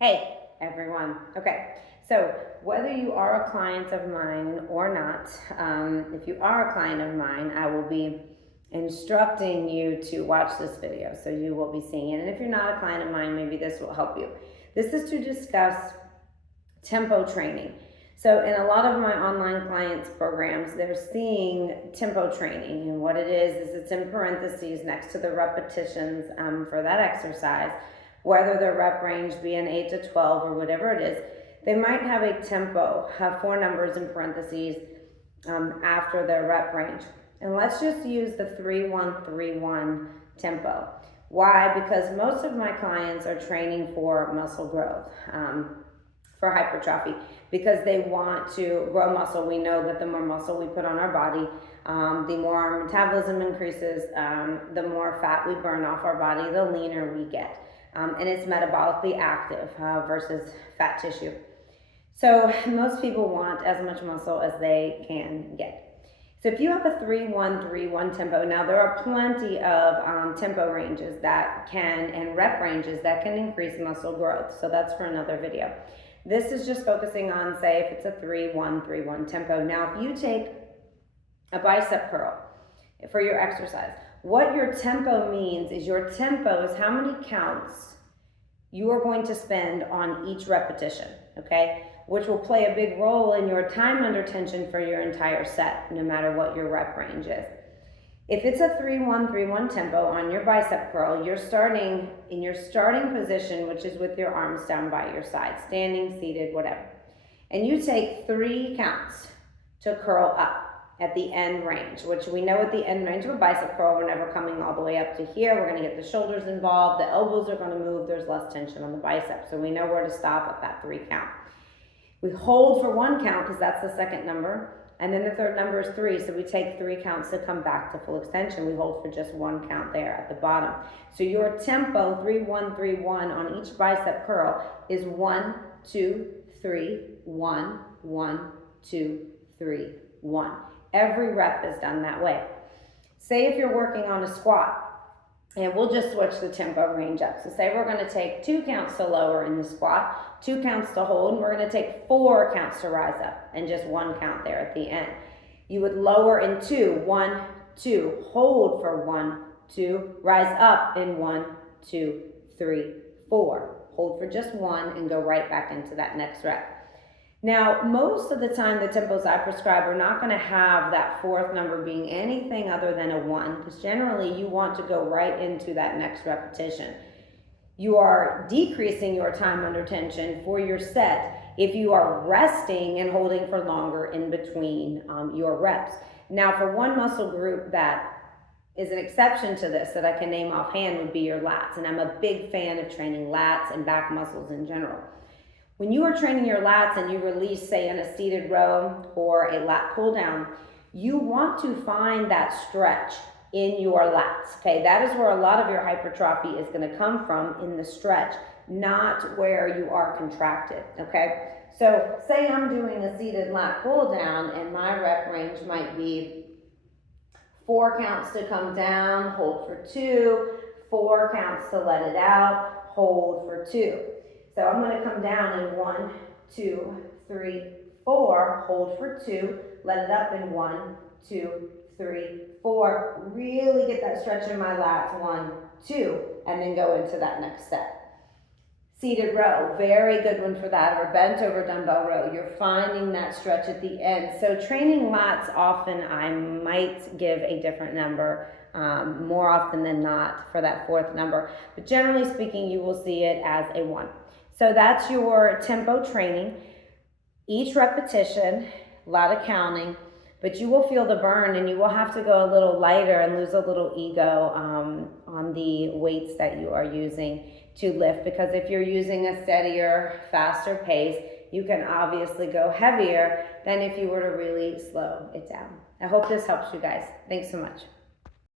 Hey, everyone. Okay, so whether you are a client of mine or not, if you are a client of mine, I will be instructing you to watch this video. So you will be seeing it. And if you're not a client of mine, maybe this will help you. This is to discuss tempo training. So in a lot of my online clients programs, they're seeing tempo training. And what it is it's in parentheses next to the repetitions for that exercise, whether their rep range be an 8 to 12 or whatever it is. They might have a tempo, have four numbers in parentheses after their rep range. And let's just use the 3-1-3-1 tempo. Why? Because most of my clients are training for muscle growth. For hypertrophy, because they want to grow muscle. We know that the more muscle we put on our body, the more our metabolism increases, the more fat we burn off our body, the leaner we get. And it's metabolically active versus fat tissue. So most people want as much muscle as they can get. So if you have a 3-1-3-1 tempo, now there are plenty of tempo ranges that can, and rep ranges that can increase muscle growth. So that's for another video. This is just focusing on, say, if it's a 3-1-3-1 tempo. Now, if you take a bicep curl for your exercise, what your tempo means is your tempo is how many counts you are going to spend on each repetition, okay? Which will play a big role in your time under tension for your entire set, no matter what your rep range is. If it's a 3-1-3-1 tempo on your bicep curl, you're starting in your starting position, which is with your arms down by your side, standing, seated, whatever. And you take 3 counts to curl up at the end range, which we know at the end range of a bicep curl, we're never coming all the way up to here. We're going to get the shoulders involved. The elbows are going to move. There's less tension on the bicep. So we know where to stop at that 3 count. We hold for 1 count because that's the second number. And then the third number is 3, so we take 3 counts to come back to full extension. We hold for just 1 count there at the bottom. So your tempo, 3-1-3-1 on each bicep curl is 1, 2, 3, 1, 1, 2, 3, 1. Every rep is done that way. Say if you're working on a squat, and we'll just switch the tempo range up. So say we're going to take 2 counts to lower in the squat, 2 counts to hold, and we're going to take 4 counts to rise up, and just 1 count there at the end. You would lower in 2, 1, 2, hold for 1, 2, rise up in 1, 2, 3, 4. Hold for just 1 and go right back into that next rep. Now, most of the time, the tempos I prescribe are not going to have that 4th number being anything other than a 1, because generally you want to go right into that next repetition. You are decreasing your time under tension for your set if you are resting and holding for longer in between your reps. Now, for one muscle group that is an exception to this that I can name offhand would be your lats, and I'm a big fan of training lats and back muscles in general. When you are training your lats and you release, say, in a seated row or a lat pull down, you want to find that stretch in your lats, okay? That is where a lot of your hypertrophy is going to come from, in the stretch, not where you are contracted, okay? So say I'm doing a seated lat pull down and my rep range might be 4 counts to come down, hold for 2, 4 counts to let it out, hold for 2. So I'm going to come down in 1, 2, 3, 4, hold for 2, let it up in 1, 2, 3, 4. Really get that stretch in my lats, 1, 2, and then go into that next set. Seated row, very good one for that, or bent over dumbbell row. You're finding that stretch at the end. So training lats, often I might give a different number, more often than not for that 4th number. But generally speaking, you will see it as a 1. So that's your tempo training. Each repetition, a lot of counting, but you will feel the burn and you will have to go a little lighter and lose a little ego on the weights that you are using to lift, because if you're using a steadier, faster pace, you can obviously go heavier than if you were to really slow it down. I hope this helps you guys. Thanks so much.